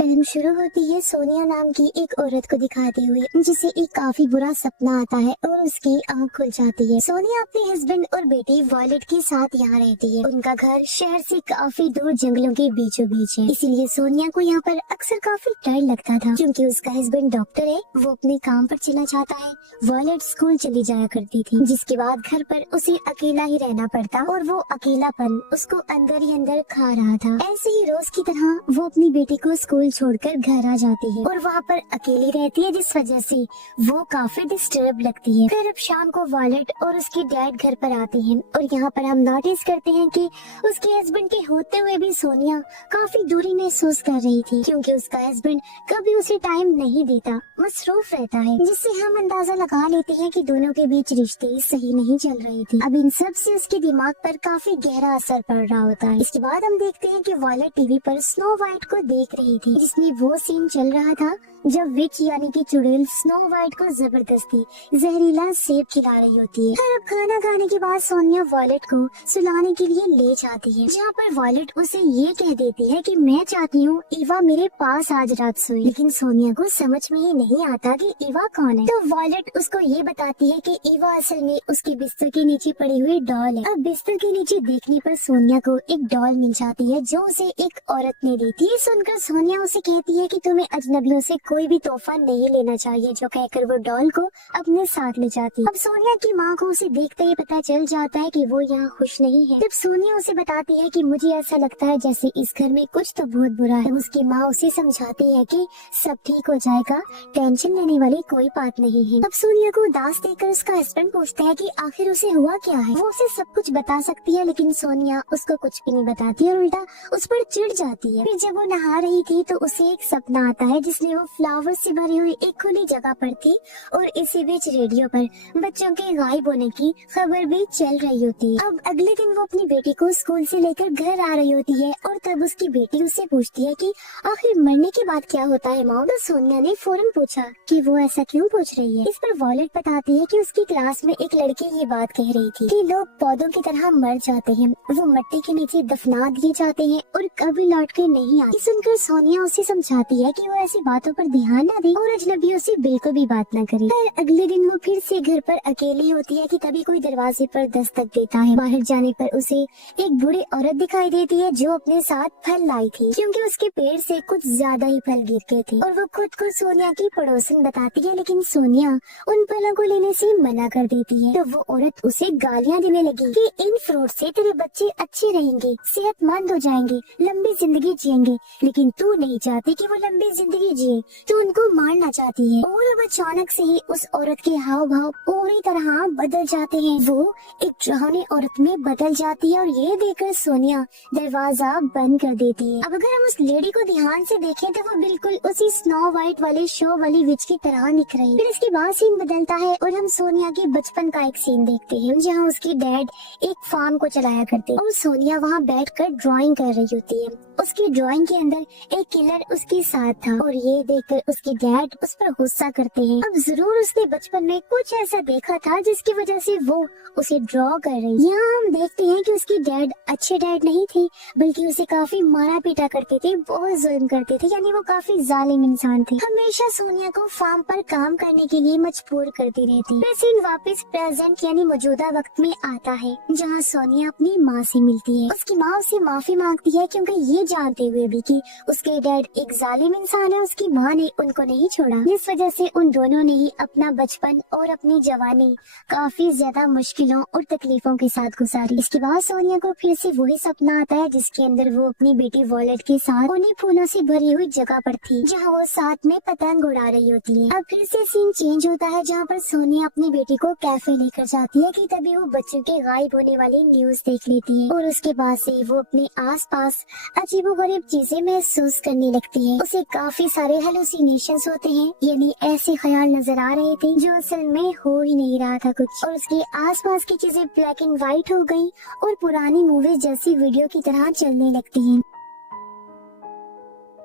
Film शुरू होती है सोनिया नाम की एक औरत को दिखाते हुए, जिसे एक काफी बुरा सपना आता है और उसकी आंख खुल जाती है। सोनिया अपने हस्बैंड और बेटी वॉयलेट के साथ यहाँ रहती है। उनका घर शहर से काफी दूर जंगलों के बीचों बीच है, इसीलिए सोनिया को यहाँ पर अक्सर काफी डर लगता था। क्योंकि उसका हस्बैंड डॉक्टर है, वो अपने काम पर चला जाता है, वॉयलेट स्कूल चली जाया करती थी, जिसके बाद घर पर उसे अकेला ही रहना पड़ता और वो अकेलापन उसको अंदर ही अंदर खा रहा था। ऐसे ही रोज की तरह वो अपनी बेटी को स्कूल छोड़कर घर आ जाती है और वहाँ पर अकेली रहती है, जिस वजह से वो काफी डिस्टर्ब लगती है। फिर अब शाम को वॉयलेट और उसके डैड घर पर आते हैं और यहाँ पर हम नोटिस करते हैं कि उसके हस्बैंड के होते हुए भी सोनिया काफी दूरी महसूस कर रही थी, क्योंकि उसका हस्बैंड कभी उसे टाइम नहीं देता, मसरूफ रहता है, जिससे हम अंदाजा लगा लेते हैं कि दोनों के बीच रिश्ते सही नहीं चल रहे थे। अब इन सब से उसके दिमाग पर काफी गहरा असर पड़ रहा होता है। इसके बाद हम देखते हैं कि वॉयलेट टीवी पर स्नो वाइट को देख रही थी, जिसमें वो सीन चल रहा था जब विच यानी कि चुड़ैल स्नो वाइट को जबरदस्ती जहरीला सेब खिला रही होती है। फिर अब खाना खाने के बाद सोनिया वॉयलेट को सुलाने के लिए ले जाती है, जहाँ पर वॉयलेट उसे ये कह देती है कि मैं चाहती हूँ ईवा मेरे पास आज रात सोए। लेकिन सोनिया को समझ में ही नहीं आता कि ईवा कौन है। तो वॉयलेट उसको ये बताती है कि ईवा असल में उसके बिस्तर के नीचे पड़ी हुई डॉल है। अब बिस्तर के नीचे देखने पर सोनिया को एक डॉल मिल जाती है जो उसे एक औरत ने दी थी। सुनकर सोनिया उसे कहती है कि तुम्हें अजनबियों से कोई भी तोहफा नहीं लेना चाहिए, जो कहकर वो डॉल को अपने साथ ले जाती। अब सोनिया की माँ को उसे देखते ही पता चल जाता है कि वो यहाँ खुश नहीं है। जब सोनिया उसे बताती है कि मुझे ऐसा लगता है जैसे इस घर में कुछ तो बहुत बुरा है, उसकी माँ उसे समझाती है कि सब ठीक हो जाएगा, टेंशन लेने वाली कोई बात नहीं है। अब सोनिया को उदास देखकर उसका हस्बैंड पूछता है कि आखिर उसे हुआ क्या है। वो उसे सब कुछ बता सकती है, लेकिन सोनिया उसको कुछ भी नहीं बताती और उल्टा उस पर चिढ़ जाती है। फिर जब वो नहा रही थी तो उसे एक सपना आता है जिसमें वो फ्लावर से भरी हुई एक खुली जगह पर थी और इसी बीच रेडियो पर बच्चों के गायब होने की खबर भी चल रही होती है। अब अगले दिन वो अपनी बेटी को स्कूल से लेकर घर आ रही होती है और तब उसकी बेटी उससे पूछती है कि आखिर मरने के बाद क्या होता है मॉम। तो सोनिया ने फौरन पूछा कि वो ऐसा क्यों पूछ रही है। इस पर वॉयलेट बताती है कि उसकी क्लास में एक लड़की ये बात कह रही थी कि लोग पौधों की तरह मर जाते हैं, वो मिट्टी के नीचे दफना दिए जाते हैं और कभी लौट कर नहीं आते। सुनकर सोनिया उसे समझाती है कि वो ऐसी बातों पर ध्यान न दे और अजनबियों से बिल्कुल भी बात न करे। फिर अगले दिन वो फिर से घर पर अकेली होती है कि तभी कोई दरवाजे पर दस्तक देता है। बाहर जाने पर उसे एक बूढ़ी औरत दिखाई देती है जो अपने साथ फल लाई थी, क्योंकि उसके पेड़ से कुछ ज्यादा ही फल गिर गए थे और वो खुद को सोनिया की पड़ोसन बताती है, लेकिन सोनिया उन फलों को लेने से मना कर देती है। तो वो औरत उसे गालियाँ देने लगी कि इन फ्रूट से तेरे बच्चे अच्छे रहेंगे, सेहतमंद हो जाएंगे, लंबी जिंदगी जिएंगे, लेकिन तू नहीं चाहती कि वो लंबी जिंदगी जिए, तू उनको मारना चाहती है। और अब अचानक से ही उस औरत के हाव भाव पूरी तरह बदल जाते हैं, वो एक डरावनी औरत में बदल जाती है और ये देखकर सोनिया दरवाजा बंद कर देती है। अब अगर हम उस लेडी को ध्यान से देखें तो वो बिल्कुल उसी स्नो वाइट वाले शो वाली विच की तरह दिख रही है। फिर इसके बाद सीन बदलता है और हम सोनिया के बचपन का एक सीन देखते हैं, जहाँ उसकी डैड एक फार्म को चलाया करते और सोनिया वहाँ बैठकर ड्राइंग कर रही होती है। उसकी ड्राइंग के अंदर एक किलर उसके साथ था और ये देखकर उसके डैड उस पर गुस्सा करते हैं। अब जरूर उसने बचपन में कुछ ऐसा देखा था जिसकी वजह से वो उसे ड्रॉ कर रही। यहाँ हम देखते हैं कि उसकी डैड अच्छे डैड नहीं थे, बल्कि उसे काफी मारा पीटा करते थे, बहुत जुल्म करते थे, यानी वो काफी जालिम इंसान थे। हमेशा सोनिया को फार्म पर काम करने के लिए मजबूर करती रहती। फिर सीन वापस प्रेजेंट यानी मौजूदा वक्त में आता है, जहाँ सोनिया अपनी माँ से मिलती है। उसकी माँ उसे माफी मांगती है, क्योंकि ये जानते हुए भी कि उसके डैड एक जालिम इंसान है, उसकी माँ ने उनको नहीं छोड़ा, जिस वजह से उन दोनों ने ही अपना बचपन और अपनी जवानी काफी ज्यादा मुश्किलों और तकलीफों के साथ गुजारी। इसके बाद सोनिया को फिर से वही सपना आता है जिसके अंदर वो अपनी बेटी वॉयलेट के साथ उन्हीं फूलों से भरी हुई जगह पर थी, जहाँ वो साथ में पतंग उड़ा रही होती है। अब फिर से सीन चेंज होता है, जहाँ पर सोनिया अपनी बेटी को कैफे लेकर जाती है कि तभी वो बच्चों के गायब होने वाली न्यूज देख लेती है और उसके बाद से वो अपने आसपास अजीबोगरीब चीजें महसूस करने लगती है। उसे काफी सारे हेलुसिनेशंस होते हैं, यानी ऐसे ख्याल नजर आ रहे थे जो असल में हो ही नहीं रहा था कुछ, और उसके आसपास की चीजें ब्लैक एंड व्हाइट हो गई और पुरानी मूवी जैसी वीडियो की तरह चलने लगती हैं।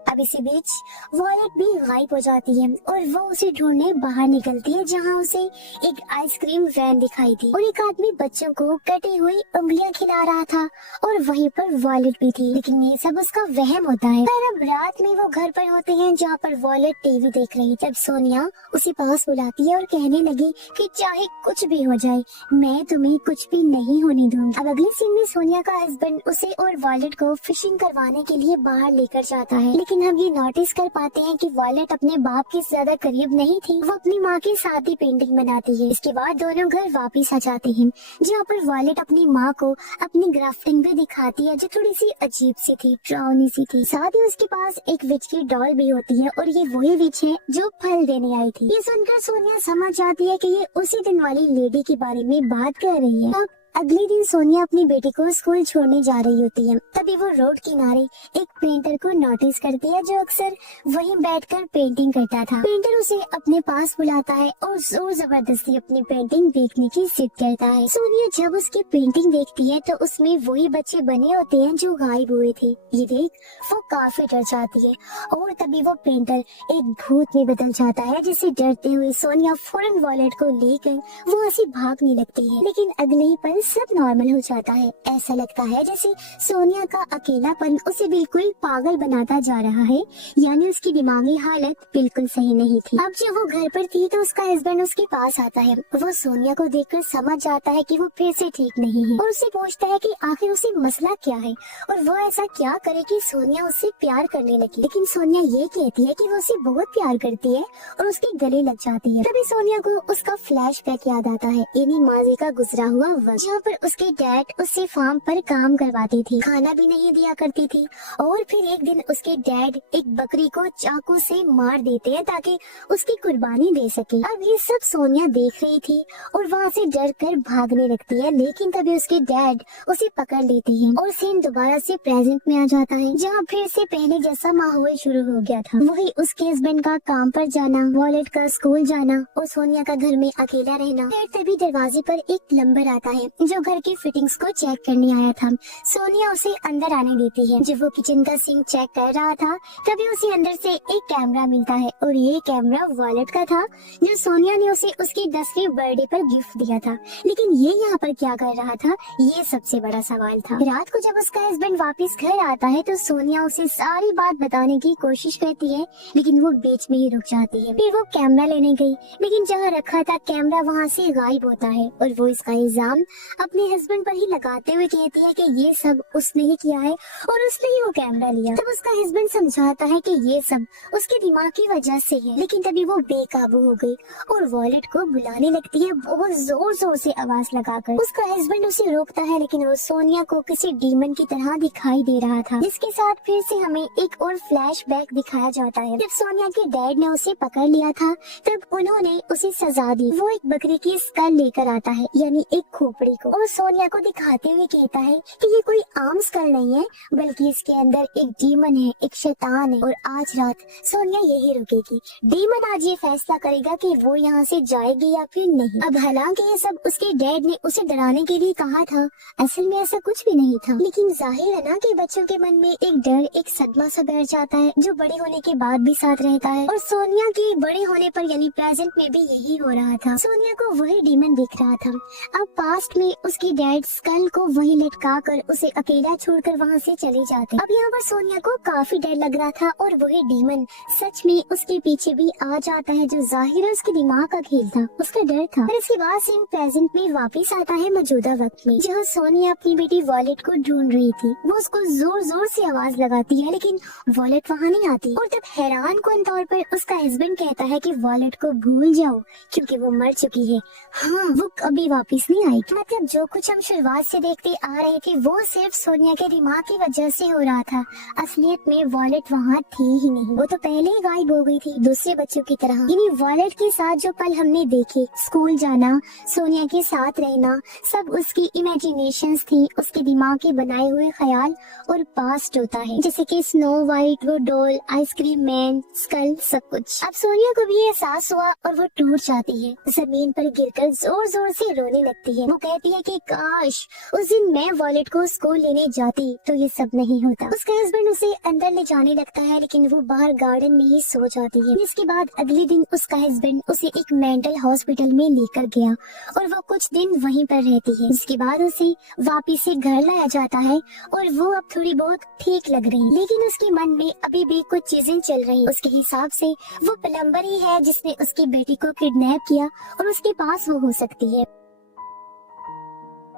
अब इसी बीच वॉयलेट भी गायब हो जाती है और वो उसे ढूंढने बाहर निकलती है, जहाँ उसे एक आइसक्रीम वैन दिखाई थी और एक आदमी बच्चों को कटी हुई उंगलियां खिला रहा था और वहीं पर वॉयलेट भी थी। लेकिन ये सब उसका वहम होता है। पर अब रात में वो घर पर होते हैं, जहाँ पर वॉयलेट टीवी देख रही। जब सोनिया उसे पास बुलाती है और कहने लगी कि चाहे कुछ भी हो जाए, मैं तुम्हें कुछ भी नहीं होने दूंगी। अब अगले सीन में सोनिया का हस्बैंड उसे और वॉयलेट को फिशिंग करवाने के लिए बाहर लेकर जाता है। लेकिन हम ये नोटिस कर पाते हैं कि वॉयलेट अपने बाप के ज्यादा करीब नहीं थी, वो अपनी माँ के साथ ही पेंटिंग बनाती है। इसके बाद दोनों घर वापस आ जाते हैं, जहाँ पर वॉयलेट अपनी माँ को अपनी ग्राफ्टिंग भी दिखाती है, जो थोड़ी सी अजीब सी थी, ड्राउनी सी थी। साथ ही उसके पास एक विच की डॉल भी होती है और ये वही विच है जो फल देने आई थी। ये सुनकर सोनिया समझ जाती है कि ये उसी दिन वाली लेडी के बारे में बात कर रही है। अब अगले दिन सोनिया अपनी बेटी को स्कूल छोड़ने जा रही होती है। तभी वो रोड किनारे एक पेंटर को नोटिस करती है, जो अक्सर वहीं बैठकर पेंटिंग करता था। पेंटर उसे अपने पास बुलाता है और जोर जबरदस्ती अपनी पेंटिंग देखने की जिद करता है। सोनिया जब उसकी पेंटिंग देखती है तो उसमें वही बच्चे बने होते हैं जो गायब हुए थे। ये देख वो काफी डर जाती है और तभी वो पेंटर एक भूत में बदल जाता है, जिसे डरते हुए सोनिया फौरन वॉलेट को लेकर वहाँ से भागने लगती है। लेकिन अगले ही पल सब नॉर्मल हो जाता है। ऐसा लगता है जैसे सोनिया का अकेलापन उसे बिल्कुल पागल बनाता जा रहा है, यानी उसकी दिमागी हालत बिल्कुल सही नहीं थी। अब जब वो घर पर थी तो उसका हस्बैंड उसके पास आता है। वो सोनिया को देखकर समझ जाता है कि वो फिर से ठीक नहीं है और उससे पूछता है कि आखिर उसे मसला क्या है और वो ऐसा क्या करे कि सोनिया उससे प्यार करने लगी। लेकिन सोनिया ये कहती है कि वो उसे बहुत प्यार करती है और उसके गले लग जाती है। तभी सोनिया को उसका फ्लैशबैक याद आता है, यानी माजी का गुजरा हुआ वक्त, पर उसके डैड उससे फार्म पर काम करवाते थे, खाना भी नहीं दिया करती थी। और फिर एक दिन उसके डैड एक बकरी को चाकू से मार देते हैं ताकि उसकी कुर्बानी दे सके। अब ये सब सोनिया देख रही थी और वहाँ से डर कर भागने लगती है, लेकिन तभी उसके डैड उसे पकड़ लेते हैं और सीन दोबारा से प्रेजेंट में आ जाता है, जहाँ फिर से पहले जैसा माहौल शुरू हो गया था। वही उसके हस्बैंड का काम पर जाना, वॉलेट का स्कूल जाना और सोनिया का घर में अकेला रहना। फिर तभी दरवाजे पर एक नंबर आता है जो घर की फिटिंग्स को चेक करने आया था। सोनिया उसे अंदर आने देती है। जब वो किचन का सिंक चेक कर रहा था तभी उसे अंदर से एक कैमरा मिलता है और ये कैमरा वॉलेट का था, जो सोनिया ने उसे उसकी 10वीं बर्थडे पर गिफ्ट दिया था। लेकिन ये यहाँ पर क्या कर रहा था, ये सबसे बड़ा सवाल था। रात को जब उसका हस्बैंड वापस घर आता है तो सोनिया उसे सारी बात बताने की कोशिश करती है, लेकिन वो बीच में ही रुक जाती है। फिर वो कैमरा लेने गई, लेकिन जहाँ रखा था कैमरा वहाँ से गायब होता है और वो इसका इल्जाम अपने हस्बैंड पर ही लगाते हुए कहती है कि ये सब उसने ही किया है और उसने ही वो कैमरा लिया। तब उसका हस्बैंड समझाता है कि ये सब उसके दिमाग की वजह से है, लेकिन तभी वो बेकाबू हो गई और वॉलेट को बुलाने लगती है बहुत जोर जोर से आवाज लगाकर। उसका हस्बैंड उसे रोकता है, लेकिन वो सोनिया को किसी डीमन की तरह दिखाई दे रहा था, जिसके साथ फिर से हमें एक और फ्लैशबैक दिखाया जाता है। जब सोनिया के डैड ने उसे पकड़ लिया था तब उन्होंने उसे सजा दी। वो एक बकरी की स्कल लेकर आता है, यानी एक खोपड़ी को, और सोनिया को दिखाते हुए कहता है कि ये कोई आम स्कल नहीं है, बल्कि इसके अंदर एक डीमन है, एक शैतान है और आज रात सोनिया यही रुकेगी। डीमन आज ये फैसला करेगा कि वो यहाँ से जाएगी या फिर नहीं। अब हालांकि ये सब उसके डैड ने उसे डराने के लिए कहा था, असल में ऐसा कुछ भी नहीं था, लेकिन जाहिर है ना कि बच्चों के मन में एक डर, एक सदमा सा बैठ जाता है जो बड़े होने के बाद भी साथ रहता है। और सोनिया के बड़े होने पर यानी प्रेजेंट में भी यही हो रहा था। सोनिया को वही डीमन दिख रहा था। अब पास्ट में उसकी डैड स्कल को वही लटका कर उसे अकेला छोड़कर वहाँ से चले जाते। अब यहाँ पर सोनिया को काफी डर लग रहा था और वही डीमन सच में उसके पीछे भी आ जाता है, जो जाहिर है उसके दिमाग का खेल था, उसका डर था। और इसके बाद सीन प्रेजेंट में वापस आता है मौजूदा वक्त में, जहाँ सोनिया अपनी बेटी वॉलेट को ढूंढ रही थी। वो उसको जोर जोर से आवाज लगाती है, लेकिन वॉलेट वहाँ नहीं आती। और तब हैरान कौन तौर पर उसका हस्बैंड कहता है कि वॉलेट को भूल जाओ क्योंकि वो मर चुकी है। हाँ, वो कभी वापस नहीं आई। मतलब जो कुछ हम शुरुआत से देखते आ रहे थे वो सिर्फ सोनिया के दिमाग की वजह से हो रहा था। असलियत में वॉलेट वहाँ थी ही नहीं, वो तो पहले ही गायब हो गई थी दूसरे बच्चों की तरह। यानी वॉलेट के साथ जो पल हमने देखे, स्कूल जाना, सोनिया के साथ रहना, सब उसकी इमेजिनेशंस थी, उसके दिमाग के बनाए हुए ख्याल और पास्ट होता है, जैसे कि स्नो वाइट, वो डॉल, आइसक्रीम मैन, स्कल, सब कुछ। अब सोनिया को भी एहसास हुआ और वो टूट जाती है, जमीन पर गिरकर जोर जोर से रोने लगती है। वो कहती सोचती है कि काश उस दिन मैं वॉलेट को स्कूल लेने जाती तो ये सब नहीं होता। उसका हस्बैंड उसे अंदर ले जाने लगता है लेकिन वो बाहर गार्डन में ही सो जाती है। इसके बाद अगले दिन उसका हस्बैंड उसे एक मेंटल हॉस्पिटल में लेकर गया और वो कुछ दिन वहीं पर रहती है। इसके बाद उसे वापिस से घर लाया जाता है और वो अब थोड़ी बहुत ठीक लग रही, लेकिन उसके मन में अभी भी कुछ चीजें चल रही। उसके हिसाब से वो प्लम्बर ही है जिसने उसकी बेटी को किडनैप किया और उसके पास वो हो सकती है।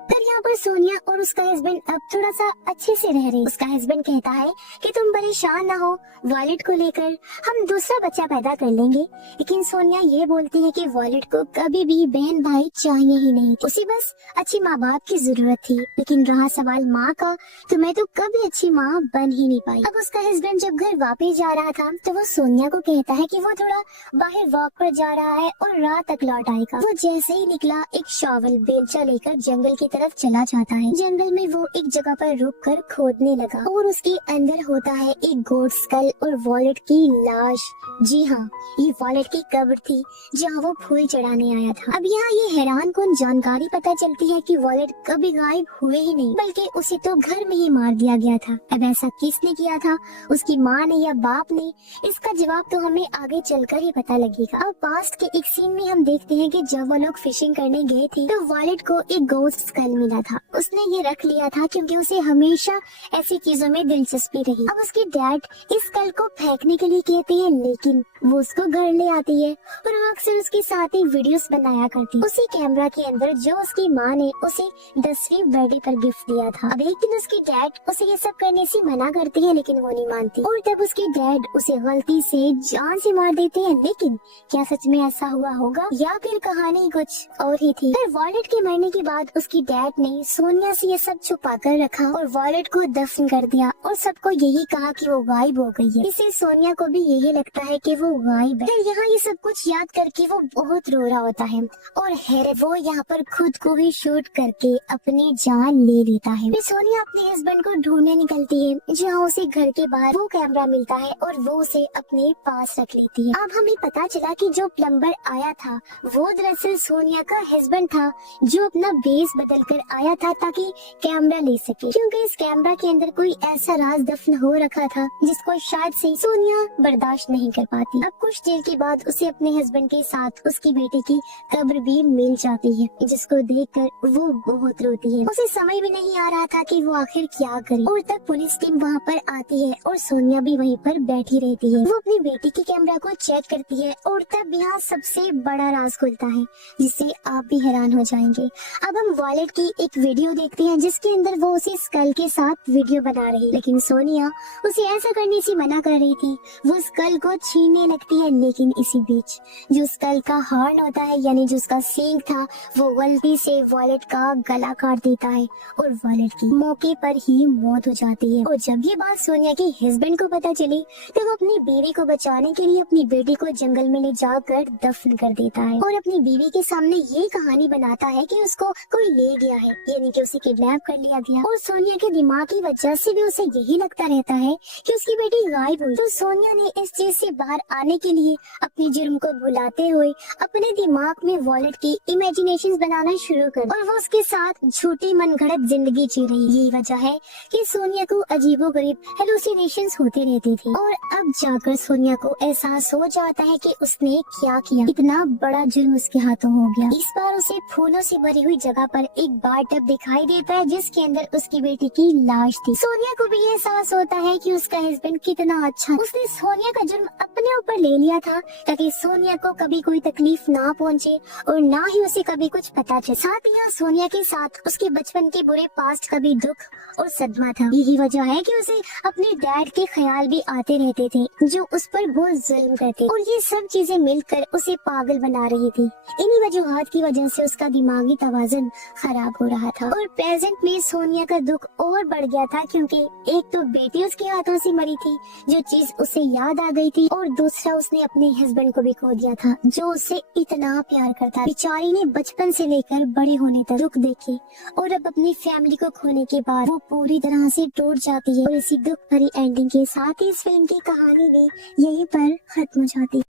पर यहाँ पर सोनिया और उसका हस्बैंड अब थोड़ा सा अच्छे से रह रहे। उसका हस्बैंड कहता है कि तुम परेशान ना हो, वॉलेट को लेकर हम दूसरा बच्चा पैदा कर लेंगे। लेकिन सोनिया ये बोलती है कि वॉलेट को कभी भी बहन भाई चाहिए ही नहीं, उसे बस अच्छी माँ बाप की जरूरत थी। लेकिन रहा सवाल माँ का, तो मैं तो कभी अच्छी माँ बन ही नहीं पाई। अब उसका हस्बैंड जब घर वापस जा रहा था तो वो सोनिया को कहता है कि वो थोड़ा बाहर वॉक पर जा रहा है और रात तक लौट आएगा। वो जैसे ही निकला एक शॉवल बेलचा लेकर जंगल की तरफ चला जाता है। जंगल में वो एक जगह पर रुककर खोदने लगा और उसके अंदर होता है एक गोट स्कल और वॉलेट की लाश। जी हाँ, ये वॉलेट की कब्र थी जहाँ वो फूल चढ़ाने आया था। अब यहाँ ये हैरान कौन जानकारी पता चलती है कि वॉलेट कभी गायब हुए ही नहीं, बल्कि उसे तो घर में ही मार दिया गया था। अब ऐसा किसने किया था, उसकी माँ ने या बाप ने? इसका जवाब तो हमें आगे चलकर ही पता लगेगा। अब पास्ट के एक सीन में हम देखते हैं कि जब वो लोग फिशिंग करने गए थे तो वॉलेट को एक गोस्ट स्कल मिला था। उसने ये रख लिया था क्योंकि उसे हमेशा ऐसी चीजों में दिलचस्पी रही। अब उसके डैड इस स्कल को फेंकने के लिए कहते हैं, लेकिन वो उसको घर ले आती है और वो अक्सर उसके साथ ही वीडियोस बनाया करती। उसी कैमरा के अंदर जो उसकी माँ ने उसे 10वीं बर्थडे पर गिफ्ट दिया था। अब एक दिन उसकी डैड उसे ये सब करने से मना करते हैं लेकिन वो नहीं मानती और तब उसके डैड उसे गलती से जान से मार देते हैं। लेकिन क्या सच में ऐसा हुआ होगा या फिर कहानी कुछ और ही थी? फिर वॉलेट के मरने के बाद उसकी डैड ने सोनिया से ये सब छुपा कर रखा और वॉलेट को दफन कर दिया और सबको यही कहा कि वो गायब हो गई है। इससे सोनिया को भी यही लगता है कि वो गायब है। यहाँ ये सब कुछ याद करके वो बहुत रो रहा होता है और वो यहाँ पर खुद को ही शूट करके अपनी जान ले लेता है। फिर सोनिया अपने हस्बैंड को ढूंढने निकलती है जहाँ उसे घर के बाहर वो कैमरा मिलता है और वो उसे अपने पास रख लेती है। अब हमें पता चला कि जो प्लम्बर आया था वो दरअसल सोनिया का हस्बैंड था जो अपना बेस बदल कर आया था ताकि कैमरा ले सके, क्योंकि इस कैमरा के अंदर कोई ऐसा राज दफन हो रखा था जिसको शायद से सोनिया बर्दाश्त नहीं कर पाती। अब कुछ देर के बाद उसे अपने हस्बैंड के साथ उसकी बेटी की कब्र भी मिल जाती है, जिसको देखकर वो बहुत रोती है। उसे समझ भी नहीं आ रहा था कि वो आखिर क्या करे और तब पुलिस टीम वहाँ पर आती है और सोनिया भी वहीं पर बैठी रहती है। वो अपनी बेटी की कैमरा को चेक करती है और तब यहाँ सबसे बड़ा राज खुलता है जिससे आप भी हैरान हो जाएंगे। अब हम वॉलेट की एक वीडियो देखते हैं जिसके अंदर वो उसे स्कल के साथ वीडियो बना रही, लेकिन सोनिया उसे ऐसा करने से मना कर रही थी। वो स्कल को छीनने लगती है, लेकिन इसी बीच जो स्कल का हॉर्न होता है यानी जो उसका सींग था वो गलती से वॉलेट का गला काट देता है और वॉलेट की मौके पर ही मौत हो जाती है। और जब ये बात सोनिया के हस्बैंड को पता चली तो वो अपनी बीवी को बचाने के लिए अपनी बेटी को जंगल में ले जाकर दफन कर देता है और अपनी बीवी के सामने ये कहानी बनाता है कि उसको कोई ले गया है, यानी कि उसे किडनैप कर लिया गया। और सोनिया के दिमाग की वजह से भी उसे यही लगता रहता है कि उसकी बेटी गायब हुई। तो सोनिया ने इस चीज से बाहर आने के लिए अपने जुर्म को भुलाते हुए अपने दिमाग में वॉलेट की इमेजिनेशंस बनाना शुरू कर और वो उसके साथ झूठी मनगढ़ंत जिंदगी जी रही। यही वजह है कि सोनिया को अजीबोगरीब हेलुसिनेशंस होते रहते थे और अब जाकर सोनिया को एहसास हो जाता है कि उसने क्या किया, इतना बड़ा जुर्म उसके हाथों हो गया। इस बार उसे फूलों से भरी हुई जगह पर एक बाथटब दिखाई देता है जिसके अंदर उसकी बेटी की लाश थी। सोनिया को भी एहसास होता है कि उसका हस्बैंड कितना अच्छा, उसने सोनिया का जुर्म अपने ऊपर ले लिया था ताकि सोनिया को कभी कोई तकलीफ ना पहुंचे और ना ही उसे कभी कुछ पता चले। साथ ही सोनिया के साथ उसके बचपन के बुरे पास्ट का भी दुख और सदमा था। यही वजह है कि उसे अपने डैड के ख्याल भी आते रहते थे जो उस पर बहुत जुल्म करते और ये सब चीजें मिलकर उसे पागल बना रही थी। इन्हीं वजूहात की वजह से उसका दिमागी तवाज़ुन खराब हो रहा था और प्रेजेंट में सोनिया का दुख और बढ़ गया था क्योंकि एक तो बेटी उसके हाथों से मरी थी जो चीज उसे याद आ गई थी और दूसरा उसने अपने हस्बैंड को भी खो दिया था जो उससे इतना प्यार करता। बेचारी ने बचपन से लेकर बड़े होने तक दुख देखे और अब अपनी फैमिली को खोने के बाद वो पूरी तरह से टूट जाती है और इसी दुख भरी एंडिंग के साथ ही इस फिल्म की कहानी भी यहीं पर खत्म हो जाती है।